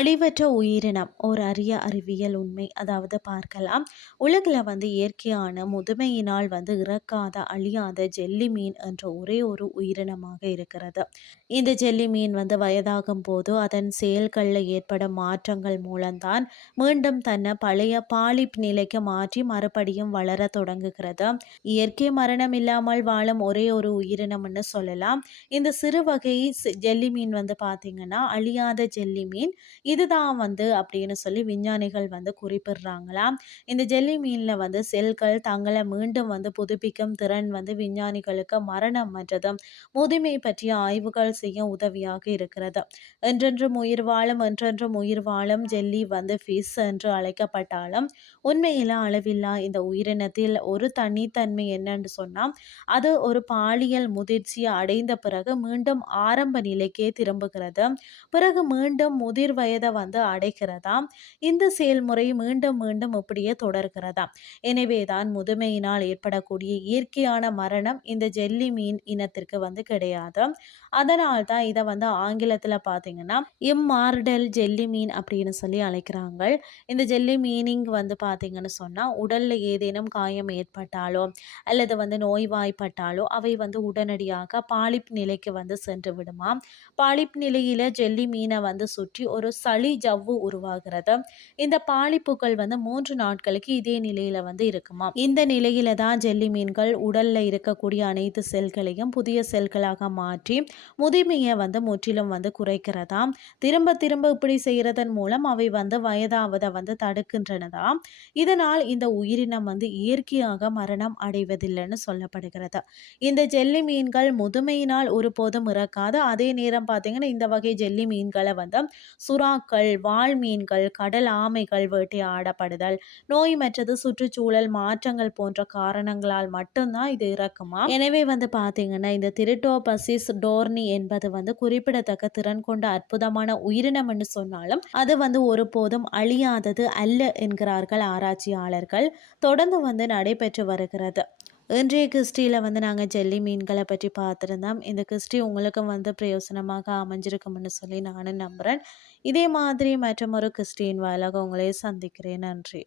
அழிவற்ற உயிரினம் ஒரு அரிய அறிவியல் உண்மை. அதாவது பார்க்கலாம். உலகில் வந்து இயற்கையான முதுமையினால் வந்து இறக்காத அழியாத ஜெல்லி மீன் என்ற ஒரே ஒரு உயிரினமாக இருக்கிறது. இந்த ஜெல்லி மீன் வந்து வயதாகும் போது அதன் செயல்களில் ஏற்படும் மாற்றங்கள் மூலம்தான் மீண்டும் தன்னை பழைய பாலிப் நிலைக்கு மாற்றி மறுபடியும் வளர தொடங்குகிறது. இயற்கை மரணம் இல்லாமல் வாழும் ஒரே ஒரு உயிரினம்னு சொல்லலாம். இந்த சிறு வகை ஜெல்லி மீன் வந்து பார்த்தீங்கன்னா அழியாத ஜெல்லி மீன். இதுதான் வந்து அப்படின்னு சொல்லி விஞ்ஞானிகள் வந்து குறிப்பிடுறாங்களாம் இந்த ஜெல்லி மீனில் வந்து செல்கள் தங்களை மீண்டும் வந்து புதுப்பிக்கும் திறன் வந்து விஞ்ஞானிகளுக்கு மரணம் மற்றதும் முதுமை பற்றிய ஆய்வுகள் செய்ய உதவியாக இருக்கிறது. என்றென்றும் உயிர் வாழும் என்றென்றும் உயிர் வாழும் ஜெல்லி வந்து ஃபிஷ் என்று அழைக்கப்பட்டாலும் உண்மையில் அளவில்லா இந்த உயிரினத்தில் ஒரு தனித்தன்மை என்னன்னு சொன்னால் அது ஒரு பாலியல் முதிர்ச்சியை அடைந்த பிறகு மீண்டும் ஆரம்ப நிலைக்கே திரும்புகிறது. பிறகு மீண்டும் முதிர் வயது வந்து அடைக்கிறதாம். இந்த செயல்முறை மீண்டும் மீண்டும் இப்படியே தொடர்கிறதாம். எனவே தான் முதுமையினால் ஏற்படக்கூடிய இயற்கையான மரணம் இந்த ஜெல்லி மீன் இனத்திற்கு வந்து கிடையாது. அதனால் தான் இதை வந்து ஆங்கிலத்தில் பார்த்தீங்கன்னா இம்மார்டல் ஜெல்லி மீன் அப்படின்னு சொல்லி அழைக்கிறாங்க. இந்த ஜெல்லி மீனிங் வந்து பார்த்தீங்கன்னு சொன்னால் உடலில் ஏதேனும் காயம் ஏற்பட்டாலோ அல்லது வந்து நோய்வாய்ப்பட்டாலோ அவை வந்து உடனடியாக பாலிப் நிலைக்கு வந்து சென்று விடுமா பாலிப் நிலையில் ஜெல்லி மீனை வந்து சுற்றி ஒரு சளி ஜவ்வு உருவாகிறது. இந்த பாலிப்புகள் வந்து மூன்று நாட்களுக்கு இதே நிலையில வந்து இருக்குமா? இந்த நிலையில தான் ஜெல்லி மீன்கள் உடல்ல இருக்கக்கூடிய அனைத்து செல்களையும் புதிய செல்களாக மாற்றி முதுமையை வந்து முற்றிலும் வந்து குறைக்கிறதாம் திரும்ப திரும்ப இப்படி செய்யறதன் மூலம் அவை வந்து வயதாவதை வந்து தடுக்கின்றனதாம் இதனால் இந்த உயிரினம் வந்து இயற்கையாக மரணம் அடைவதில்லைன்னு சொல்லப்படுகிறது. இந்த ஜெல்லி மீன்கள் முதுமையினால் ஒருபோதும் இறக்காது. அதே நேரம் பார்த்தீங்கன்னா இந்த வகை ஜெல்லி மீன்களை வந்து சுறா வாழ் மீன்கள் கடல் ஆமைகள் வேட்டையாடப்படுதல் நோய் மற்றது சுற்றுச்சூழல் மாற்றங்கள் போன்ற காரணங்களால் மட்டும்தான் இது இறக்குமா? எனவே வந்து பார்த்தீங்கன்னா இந்த திருட்டோபசிஸ் டோர்னி என்பது வந்து குறிப்பிடத்தக்க திறன் கொண்ட அற்புதமான உயிரினம் என்று சொன்னாலும் அது வந்து ஒருபோதும் அழியாதது அல்ல என்கிறார்கள் ஆராய்ச்சியாளர்கள். தொடர்ந்து வந்து நடைபெற்று வருகிறது. இன்றைய கிறிஸ்டியில் வந்து நாங்கள் ஜெல்லி மீன்களை பற்றி பார்த்துருந்தோம். இந்த கிறிஸ்டி உங்களுக்கும் வந்து பிரயோசனமாக அமைஞ்சிருக்கும்னு சொல்லி நானும் நம்புகிறேன் இதே மாதிரி மற்றும் ஒரு கிறிஸ்டின் வாயிலாக உங்களை சந்திக்கிறேன். நன்றி.